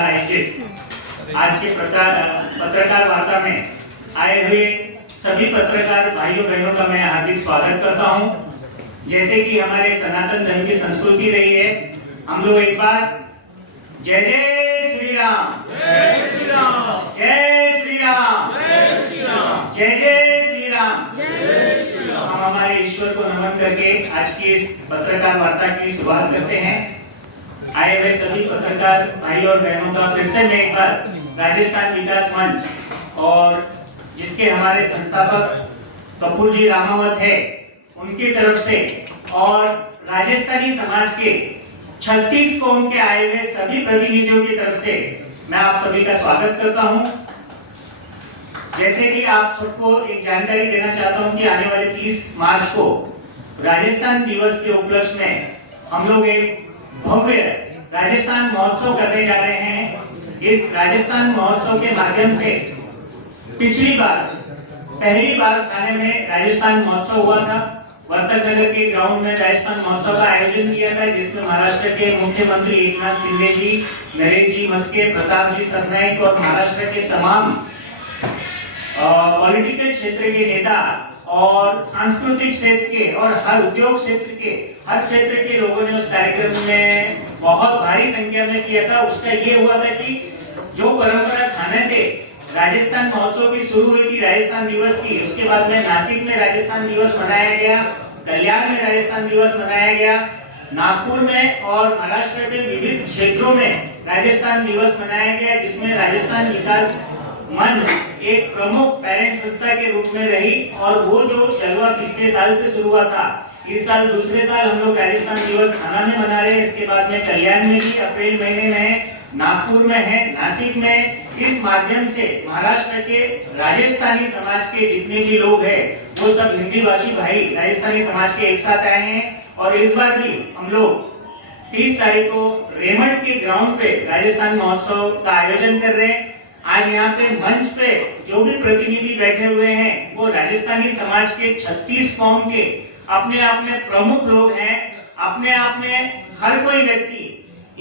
आयोजित आज के पत्रकार वार्ता में आए हुए सभी पत्रकार भाइयों बहनों का मैं हार्दिक स्वागत करता हूं। जैसे कि हमारे सनातन धर्म की संस्कृति रही है, हम लोग एक बार जय जय श्री राम, जय श्री राम, जय श्री राम, जय श्री राम, जय जय श्री राम, जय श्री राम। हम हमारे ईश्वर को नमन करके आज की इस पत्रकार वार्ता की शुरुआत करते हैं। आए हुए सभी पत्रकार भाई और बहनों का फिर से मैं एक बार राजस्थान विकास मंच और जिसके हमारे संस्थापक कपूर जी रामावत है उनकी तरफ से और राजस्थानी समाज के 36 कौम के आए हुए सभी प्रतिनिधियों की तरफ से मैं आप सभी का स्वागत करता हूं। जैसे कि आप सबको एक जानकारी देना चाहता हूं कि आने वाले 30 मार्च को राजस्थान दिवस के उपलक्ष्य में हम लोग एक भव्य राजस्थान महोत्सव करने जा रहे हैं। इस राजस्थान महोत्सव के माध्यम से पहली बार थाने में राजस्थान महोत्सव हुआ था। वर्तक नगर के ग्राउंड में राजस्थान महोत्सव का आयोजन किया था, जिसमें महाराष्ट्र के मुख्यमंत्री एकनाथ शिंदे जी, नरेंद्र जी मस्के, प्रताप जी सरनाईक और महाराष्ट्र के तमाम पॉलिटिकल क्षेत्र के नेता और सांस्कृतिक क्षेत्र के और हर उद्योग क्षेत्र के हर क्षेत्र के लोगों ने उस कार्यक्रम में बहुत भारी संख्या में किया था। उसका ये हुआ था कि जो परंपरा थाने से राजस्थान महोत्सव की शुरू हुई थी राजस्थान दिवस की, उसके बाद में नासिक में राजस्थान दिवस मनाया गया, कल्याण में राजस्थान दिवस मनाया गया, नागपुर में और महाराष्ट्र के विविध क्षेत्रों में राजस्थान दिवस मनाया गया, जिसमें राजस्थान विकास मंच एक प्रमुख पेरेंट संस्था के रूप में रही। और वो जो जलवा पिछले साल से शुरू हुआ था, इस साल दूसरे साल हम लोग राजस्थान दिवस थाना में मना रहे हैं। इसके बाद में कल्याण में भी अप्रैल महीने में है, नागपुर में है, नासिक में। इस माध्यम से महाराष्ट्र के राजस्थानी समाज के जितने भी लोग हैं वो सब हिंदी भाषी भाई राजस्थानी समाज के एक साथ आए हैं। और इस बार भी हम लोग 30 तारीख को रेमंड के ग्राउंड पे राजस्थान महोत्सव का आयोजन कर रहे हैं। आज यहाँ पे मंच पे जो भी प्रतिनिधि बैठे हुए हैं वो राजस्थानी समाज के 36 कौम के अपने आप में प्रमुख लोग हैं। अपने आप में हर कोई व्यक्ति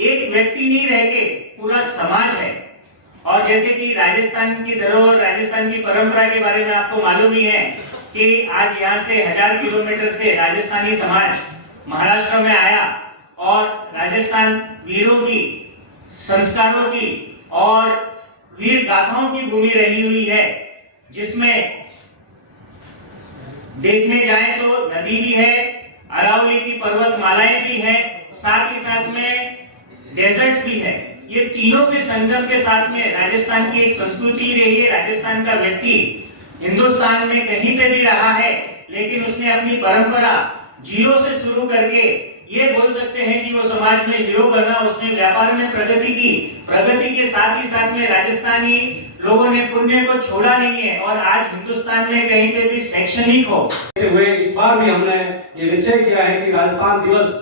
एक व्यक्ति नहीं रह के पूरा समाज है। और जैसे कि राजस्थान की धरोहर, राजस्थान की परंपरा के बारे में आपको मालूम ही है कि आज यहाँ से 1000 किलोमीटर से राजस्थानी समाज महाराष्ट्र में आया और राजस्थान वीरों की, संस्कारों की और वीर गाथाओं की भूमि रही हुई है, जिसमें देखने जाए तो नदी भी है, अरावली की पर्वतमालाएं भी है, साथ ही साथ में डेजर्ट्स भी है। ये तीनों के संगम के साथ में राजस्थान की एक संस्कृति रही है। राजस्थान का व्यक्ति हिंदुस्तान में कहीं पे भी रहा है, लेकिन उसने अपनी परंपरा जीरो से शुरू करके ये बोल सकते हैं कि वो समाज में हीरो बना। उसने व्यापार में प्रगति की, प्रगति के साथ ही साथ में राजस्थानी लोगों ने पुण्य को छोड़ा नहीं है। और आज हिंदुस्तान में कहीं पे भी शैक्षणिक हो हुए इस बार भी हमने ये निश्चय किया है कि राजस्थान दिवस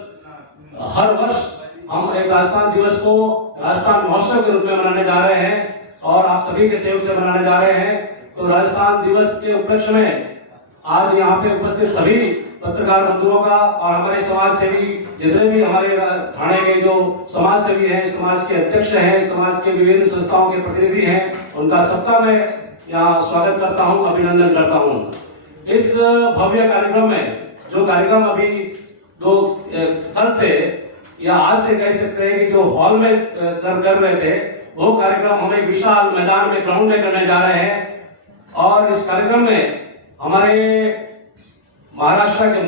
हर वर्ष हम एक राजस्थान दिवस को राजस्थान महोत्सव के रूप में मनाने जा रहे हैं और आप सभी के सहयोग से मनाने जा रहे हैं। तो राजस्थान दिवस के उपलक्ष्य में आज यहाँ पे उपस्थित सभी पत्रकार बंधुओं का और हमारे समाज सेवी जितने भी हमारे थाने के जो समाज सेवी हैं, समाज के अध्यक्ष हैं, समाज के विभिन्न संस्थाओं के प्रतिनिधि हैं, उनका सबका मैं यहाँ स्वागत करता हूँ, अभिनंदन करता हूँ। इस भव्य कार्यक्रम में जो कार्यक्रम अभी कल से या आज से कह सकते हैं कि जो हॉल में कर रहे थे, वो कार्यक्रम हम एक विशाल मैदान में ग्राउंड में करने जा रहे हैं। और इस कार्यक्रम में हमारे महाराष्ट्र के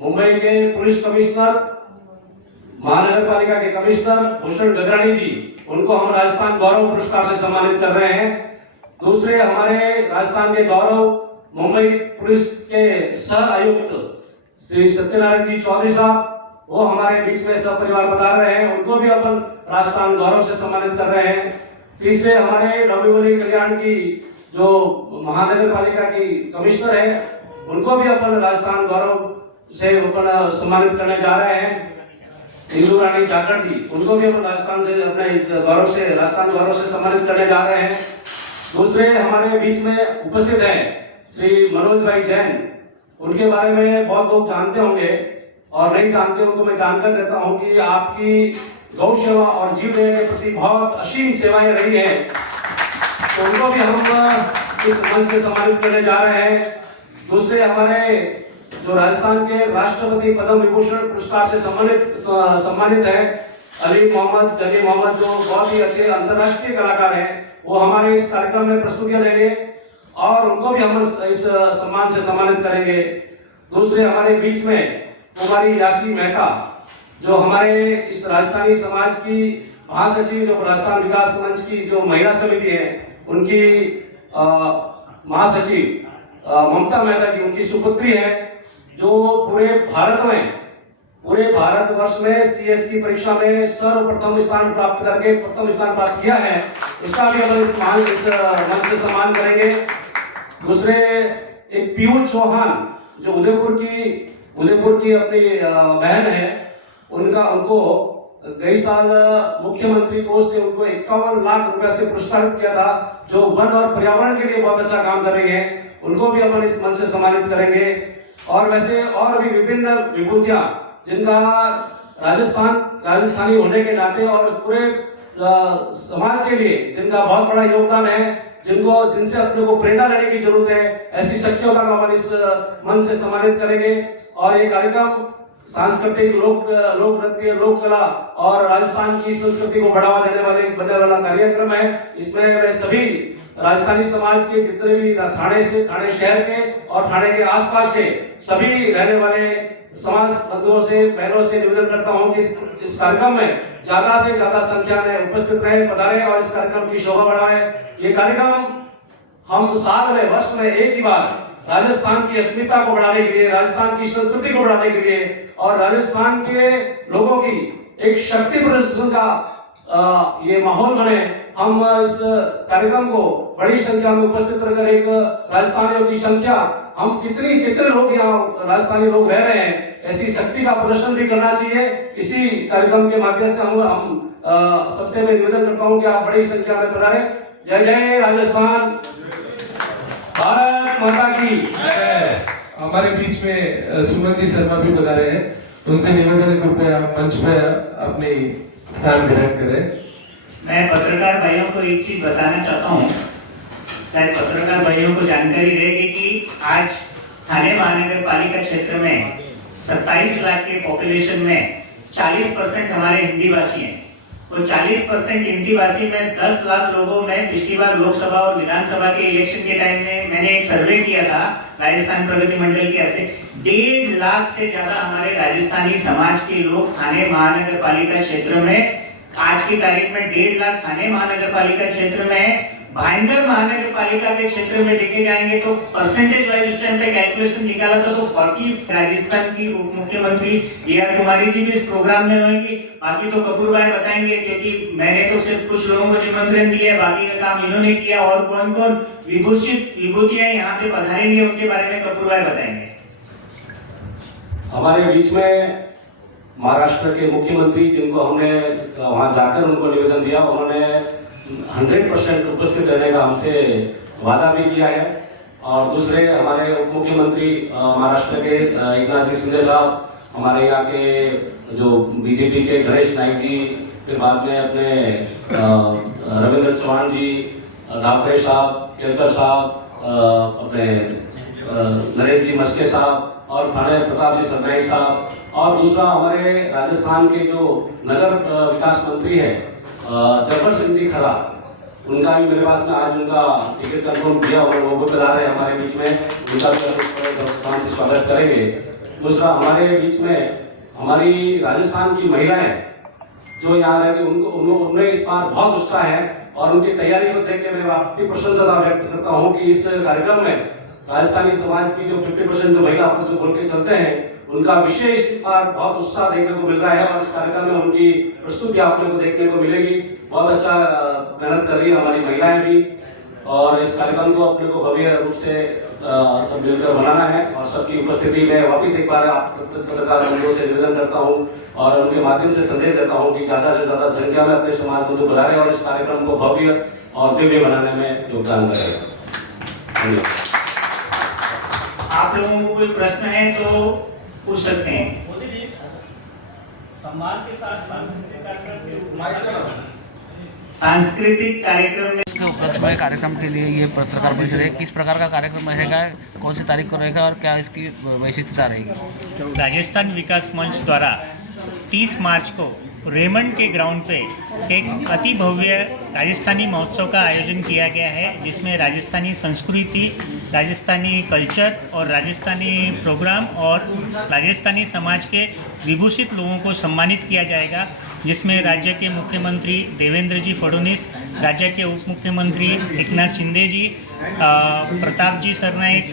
मुंबई के पुलिस कमिश्नर, महानगर पालिका के कमिश्नर भूषण गगरानी जी, उनको हम राजस्थान गौरव पुरस्कार से सम्मानित कर रहे हैं। दूसरे हमारे राजस्थान के गौरव मुंबई पुलिस के सह आयुक्त श्री सत्यनारायण जी चौधरी साहब, वो हमारे बीच में सपरिवार पधार रहे हैं, उनको भी अपन राजस्थान गौरव से सम्मानित कर रहे हैं। तीसरे हमारे डोंबिवली कल्याण की जो महानगर पालिका की कमिश्नर है, उनको भी अपन राजस्थान गौरव से अपन सम्मानित करने जा रहे हैं। इंदु रानी जाखड़ जी, उनको भी अपन राजस्थान से अपने इस राजस्थान गौरव से सम्मानित करने जा रहे हैं। दूसरे हमारे बीच में उपस्थित हैं श्री मनोज भाई जैन, उनके बारे में बहुत लोग जानते होंगे और नहीं जानते उनको मैं जानकर देता हूं कि आपकी गौ सेवा और जीव दया के प्रति बहुत असीम सेवाएं रही हैं, तो उनको भी हम इस मंच से सम्मानित करने जा रहे हैं। दूसरे हमारे जो राजस्थान के राष्ट्रपति पद्म विभूषण पुरस्कार से सम्मानित है अली मोहम्मद, जो बहुत ही अच्छे अंतर्राष्ट्रीय कलाकार हैं, वो हमारे इस कार्यक्रम में प्रस्तुतियां देंगे और उनको भी हम इस सम्मान से सम्मानित करेंगे। दूसरे हमारे बीच में कुमारी यासी मेहता, जो हमारे इस राजस्थानी समाज की महासचिव, जो राजस्थान विकास मंच की जो महिला समिति है, उनकी महासचिव ममता मेहता जी, उनकी सुपुत्री है, जो पूरे भारतवर्ष में सीएस की परीक्षा में सर्वप्रथम स्थान प्राप्त करके प्रथम स्थान प्राप्त किया है, उसका भी हम इस मंच से सम्मान करेंगे। दूसरे एक पीयूष चौहान, जो उदयपुर की अपनी बहन है, उनको गई साल मुख्यमंत्री कोष से उनको 51 लाख रुपए से पुरस्कृत किया था, जो वन और पर्यावरण के लिए बहुत अच्छा काम कर रही है, उनको भी हम इस मंच से सम्मानित करेंगे। और वैसे और भी विभिन्न विभूतियां जिनका राजस्थानी होने के नाते और पूरे समाज के लिए जिनका बहुत बड़ा योगदान है, जिनसे अपने को प्रेरणा लेने की जरूरत है, ऐसी शख्सियतों का हम इस मंच से सम्मानित करेंगे। और ये कार्यक्रम सांस्कृतिक लोक नृत्य, लोक कला और राजस्थान की संस्कृति को बढ़ावा बनने वाला कार्यक्रम है। इसमें मैं सभी राजस्थानी समाज के जितने भी थाने शहर के और थाने के आसपास के सभी रहने वाले समाज बंधुओं से, बहनों से निवेदन करता हूं कि इस कार्यक्रम में ज्यादा से ज्यादा संख्या में उपस्थित रहे, पधारें और इस कार्यक्रम की शोभा बढ़ाएं। ये कार्यक्रम हम साल में, वर्ष में एक ही बार राजस्थान की अस्मिता को बढ़ाने के लिए, राजस्थान की संस्कृति को बढ़ाने के लिए और राजस्थान के लोगों की एक शक्ति प्रदर्शन का ये माहौल बने, हम इस कार्यक्रम को बड़ी संख्या में उपस्थित रहकर एक राजस्थानियों की संख्या, हम कितने लोग यहाँ राजस्थानी लोग रह रहे हैं, ऐसी शक्ति का प्रदर्शन भी करना चाहिए। इसी कार्यक्रम के माध्यम से हम सबसे मैं निवेदन करता हूँ कि आप बड़ी संख्या में पधारें। जय जय राजस्थान, भारत माता की। हमारे बीच में सुमन जी शर्मा भी पधारे हैं, उनसे निवेदन है कृपया मंच पर अपनी स्थान ग्रहण करें। मैं पत्रकार भाइयों को एक चीज बताना चाहता हूँ, शायद पत्रकार भाइयों को जानकारी रहेगी कि आज थाने महानगर पालिका क्षेत्र में 27 लाख के पॉपुलेशन में 40% हमारे हिंदी भाषी हैं। वो 40% हिंदी भाषी में 10 लाख लोगों में पिछली बार लोकसभा और विधानसभा के इलेक्शन के टाइम में मैंने एक सर्वे किया था राजस्थान प्रगति मंडल के अध्यक्ष, 1.5 लाख से ज्यादा हमारे राजस्थानी समाज के लोग थाने महानगर पालिका क्षेत्र में, आज की तारीख में 1.5 लाख थाने महानगर पालिका क्षेत्र में, भाईंदर महानगर पालिका के क्षेत्र में देखे जाएंगे तो परसेंटेज वाइज उस टाइम पे कैलकुलेशन निकाला था तो 40 राजस्थान की उप मुख्यमंत्री बीआर कुमारी जी भी इस प्रोग्राम में होंगी। बाकी तो कपूर भाई बताएंगे, क्योंकि मैंने तो सिर्फ कुछ लोगों को निमंत्रण दिया है, बाकी का काम इन्होंने किया। और कौन कौन विभूतियां यहाँ पे पधारेंगे उनके बारे में कपूर भाई बताएंगे। हमारे बीच में महाराष्ट्र के मुख्यमंत्री, जिनको हमने वहां जाकर उनको निवेदन दिया, उन्होंने 100% उपस्थित रहने का हमसे वादा भी किया है। और दूसरे हमारे उप मुख्यमंत्री महाराष्ट्र के एकनाथ सिंह शिंदे साहब, हमारे यहाँ के जो बीजेपी के गणेश नाइक जी, फिर बाद में अपने रविंद्र चौहान जी, डावखरे साहब, केलकर साहब, अपने नरेश जी मस्के साहब और थाने प्रताप जी सरनाई साहब, और दूसरा हमारे राजस्थान के जो नगर विकास मंत्री है जब्बर सिंह जी खरा, उनका भी मेरे पास में आज उनका टिकट कंफर्म किया और वो बता रहे हैं हमारे बीच में, उनका भी से स्वागत करेंगे। दूसरा हमारे बीच में हमारी राजस्थान की महिलाएं जो यहाँ रह रही, उनमें इस बार बहुत उत्साह है और उनकी तैयारी को देख के मैं आपकी प्रसन्नता व्यक्त करता हूँ कि इस कार्यक्रम में राजस्थानी समाज की जो 50% जो महिला जो बोल के चलते हैं, उनका विशेष बहुत उत्साह देखने को मिल रहा है और इस कार्यक्रम में उनकी प्रस्तुति आपने को देखने को मिलेगी। बहुत अच्छा मेहनत कर रही है हमारी महिलाएं भी, और इस कार्यक्रम को अपने को भव्य रूप से सब मिलकर बनाना है। और सबकी उपस्थिति में वापिस एक बार आप पत्रकार बंधुओं से निवेदन करता हूँ और उनके माध्यम से संदेश देता हूँ कि ज्यादा से ज्यादा संख्या में अपने समाज बंधु पधारें और इस कार्यक्रम को भव्य और दिव्य बनाने में योगदान करें। आप लोगों को कोई प्रश्न है तो पूछ सकते हैं। सम्मान के साथ सांस्कृतिक कार्यक्रम में इसके उपलक्ष्य में कार्यक्रम के लिए ये पत्रकार परिषद है। किस प्रकार का कार्यक्रम रहेगा, कौन सी तारीख को रहेगा और क्या इसकी विशिष्टता रहेगी? राजस्थान विकास मंच द्वारा 30 मार्च को रेमंड के ग्राउंड पे एक अति भव्य राजस्थानी महोत्सव का आयोजन किया गया है, जिसमें राजस्थानी संस्कृति, राजस्थानी कल्चर और राजस्थानी प्रोग्राम और राजस्थानी समाज के विभूषित लोगों को सम्मानित किया जाएगा, जिसमें राज्य के मुख्यमंत्री देवेंद्र जी फडणवीस, राज्य के उप मुख्यमंत्री एकनाथ शिंदे जी, प्रताप जी सरनाईक,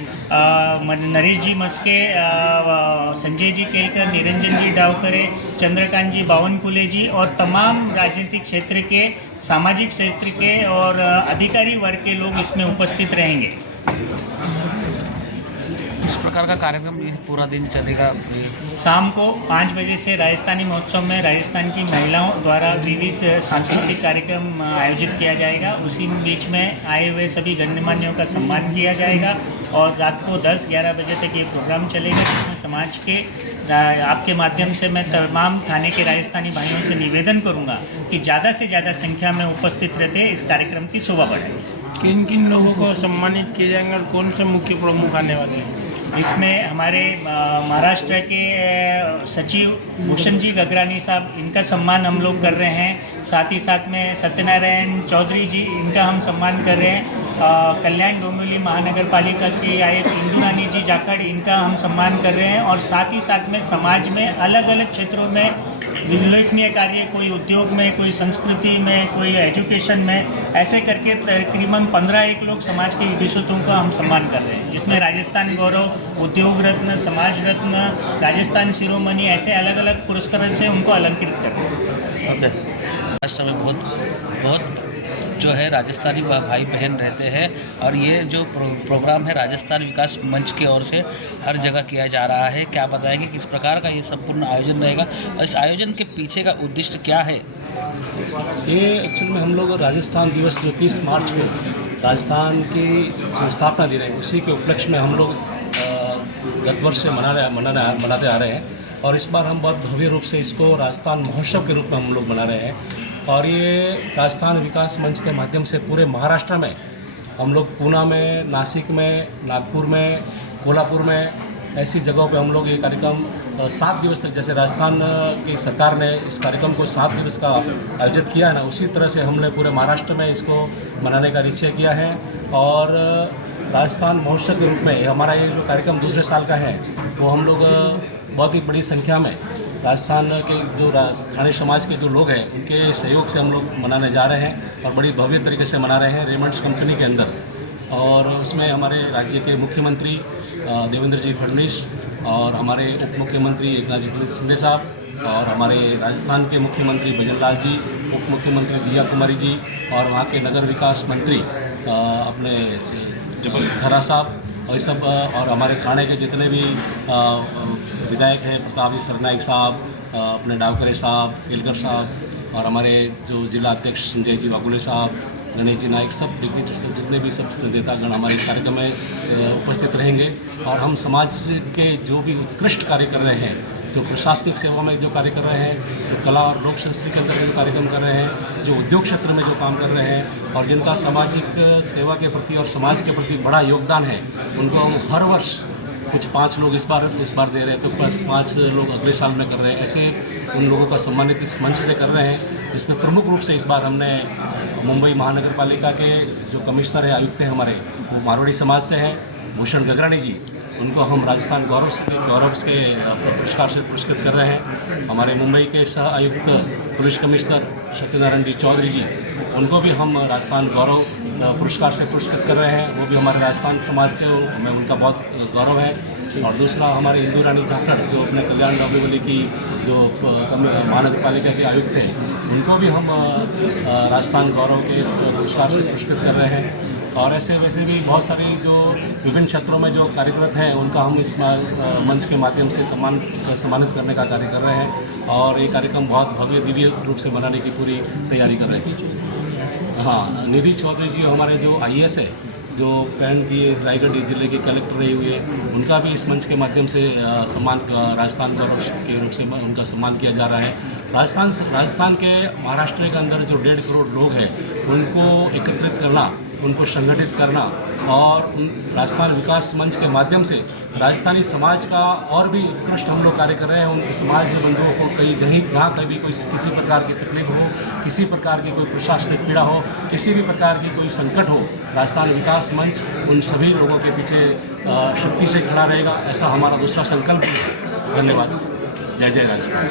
नरेश जी मस्के, संजय जी केलकर, निरंजन जी डावकरे, चंद्रकांत जी बावनकुले जी और तमाम राजनीतिक क्षेत्र के, सामाजिक क्षेत्र के और अधिकारी वर्ग के लोग इसमें उपस्थित रहेंगे। इस प्रकार का कार्यक्रम ये पूरा दिन चलेगा। शाम को 5 बजे से राजस्थानी महोत्सव में राजस्थान की महिलाओं द्वारा विविध सांस्कृतिक कार्यक्रम आयोजित किया जाएगा। उसी बीच में आए हुए सभी गणमान्यों का सम्मान किया जाएगा और रात को 10-11 बजे तक ये प्रोग्राम चलेगा, जिसमें समाज के आपके माध्यम से मैं तमाम थाने के राजस्थानी भाइयों से निवेदन करूँगा कि ज़्यादा से ज़्यादा संख्या में उपस्थित रहते इस कार्यक्रम की शोभा बढ़ाएं। किन किन लोगों को सम्मानित किए जाएंगे और कौन से मुख्य प्रमुख आने वाले हैं? इसमें हमारे महाराष्ट्र के सचिव भूषण जी गगरानी साहब, इनका सम्मान हम लोग कर रहे हैं। साथ ही साथ में सत्यनारायण चौधरी जी, इनका हम सम्मान कर रहे हैं। कल्याण डोंबिवली महानगर पालिका की आयुक्त इंदु रानी जी जाखड़, इनका हम सम्मान कर रहे हैं। और साथ ही साथ में समाज में अलग अलग क्षेत्रों में उल्लेखनीय कार्य, कोई उद्योग में, कोई संस्कृति में, कोई एजुकेशन में, ऐसे करके तकरीबन 15 लोग समाज के विभूषितों का हम सम्मान कर रहे हैं, जिसमें राजस्थान गौरव, उद्योग रत्न, समाज रत्न, राजस्थान शिरोमणि, ऐसे अलग अलग पुरस्कार से उनको अलंकृत कर रहे हैं। महाराष्ट्र में बहुत जो है राजस्थानी भाई बहन रहते हैं और ये जो प्रोग्राम है राजस्थान विकास मंच की ओर से हर जगह किया जा रहा है। क्या बताएंगे किस प्रकार का ये संपूर्ण आयोजन रहेगा और इस आयोजन के पीछे का उद्देश्य क्या है? ये एक्चुअल में हम लोग राजस्थान दिवस जो 30 मार्च को राजस्थान की जो स्थापना दिन है, उसी के उपलक्ष्य में हम लोग गत वर्ष से मनाते आ रहे हैं और इस बार हम बहुत भव्य रूप से इसको राजस्थान महोत्सव के रूप में हम लोग मना रहे हैं। और ये राजस्थान विकास मंच के माध्यम से पूरे महाराष्ट्र में हम लोग पूना में, नासिक में, नागपुर में, कोल्हापुर में, ऐसी जगहों पे हम लोग ये कार्यक्रम 7 दिवस तक, जैसे राजस्थान की सरकार ने इस कार्यक्रम को 7 दिवस का आयोजित किया है ना, उसी तरह से हमने पूरे महाराष्ट्र में इसको मनाने का निश्चय किया है। और राजस्थान महोत्सव के रूप में हमारा ये जो कार्यक्रम दूसरे साल का है, वो हम लोग बहुत ही बड़ी संख्या में राजस्थान के जो स्थानीय समाज के जो लोग हैं, उनके सहयोग से हम लोग मनाने जा रहे हैं और बड़ी भव्य तरीके से मना रहे हैं रेमंड्स कंपनी के अंदर। और उसमें हमारे राज्य के मुख्यमंत्री देवेंद्र जी फडणवीस और हमारे उप मुख्यमंत्री एकनाथ शिंदे साहब और हमारे राजस्थान के मुख्यमंत्री भजनलाल जी, उप मुख्यमंत्री दिया कुमारी जी और वहाँ के नगर विकास मंत्री अपने खरा साहब और सब, और हमारे थाने के जितने भी विधायक हैं, प्रताप जी सरनाईक साहब, अपने डावकरे साहब, केलकर साहब और हमारे जो जिला अध्यक्ष संजय जी वागुले साहब, गणेश जी नायक, सब जितने भी सब नेतागण हमारे इस कार्यक्रम में उपस्थित रहेंगे। और हम समाज के जो भी उत्कृष्ट कार्य कर रहे हैं, जो प्रशासनिक सेवा में जो कार्य कर रहे हैं, जो कला और लोक संस्कृति के अंदर जो कार्यक्रम कर रहे हैं, जो उद्योग क्षेत्र में जो काम कर रहे हैं और जिनका सामाजिक सेवा के प्रति और समाज के प्रति बड़ा योगदान है, उनको हम हर वर्ष कुछ 5 लोग इस बार दे रहे हैं, तो 5 लोग अगले साल में कर रहे हैं, ऐसे उन लोगों का सम्मानित इस मंच से कर रहे हैं। जिसमें प्रमुख रूप से इस बार हमने मुंबई महानगर पालिका के जो कमिश्नर है, आयुक्त हैं हमारे, वो मारवाड़ी समाज से हैं, भूषण गगरानी जी, उनको हम राजस्थान गौरव के पुरस्कार से पुरस्कृत कर रहे हैं। हमारे मुंबई के सह आयुक्त पुलिस कमिश्नर सत्यनारायण जी चौधरी जी, उनको भी हम राजस्थान गौरव पुरस्कार से पुरस्कृत कर रहे हैं। वो भी हमारे राजस्थान समाज से हमें उनका बहुत गौरव है। और दूसरा हमारे इंदु रानी जाखड़, जो अपने कल्याण डोंबिवली की जो महानगर पालिका के आयुक्त हैं, उनको भी हम राजस्थान गौरव के पुरस्कार से पुरस्कृत कर रहे हैं। और ऐसे वैसे भी बहुत सारे जो विभिन्न क्षेत्रों में जो कार्यरत हैं, उनका हम इस मंच के माध्यम से सम्मानित करने का कार्य कर रहे हैं। और ये कार्यक्रम बहुत भव्य दिव्य रूप से बनाने की पूरी तैयारी कर रहे हैं। हाँ, निधि चौधरी जी हमारे जो IAS है, जो बहन की रायगढ़ जिले के कलेक्टर रही हुई है, उनका भी इस मंच के माध्यम से सम्मान राजस्थान गौरव के रूप से उनका सम्मान किया जा रहा है। राजस्थान के महाराष्ट्र के अंदर जो 1.5 करोड़ लोग हैं उनको एकत्रित करना, उनको संगठित करना और राजस्थान विकास मंच के माध्यम से राजस्थानी समाज का और भी उत्कृष्ट हम लोग कार्य कर रहे हैं। उन समाज बंधुओं को कहीं जहाँ कभी कोई किसी प्रकार की तकलीफ हो, किसी प्रकार की कोई प्रशासनिक पीड़ा हो, किसी भी प्रकार की कोई संकट हो, राजस्थान विकास मंच उन सभी लोगों के पीछे शक्ति से खड़ा रहेगा, ऐसा हमारा दूसरा संकल्प है। धन्यवाद। जय जय राजस्थान।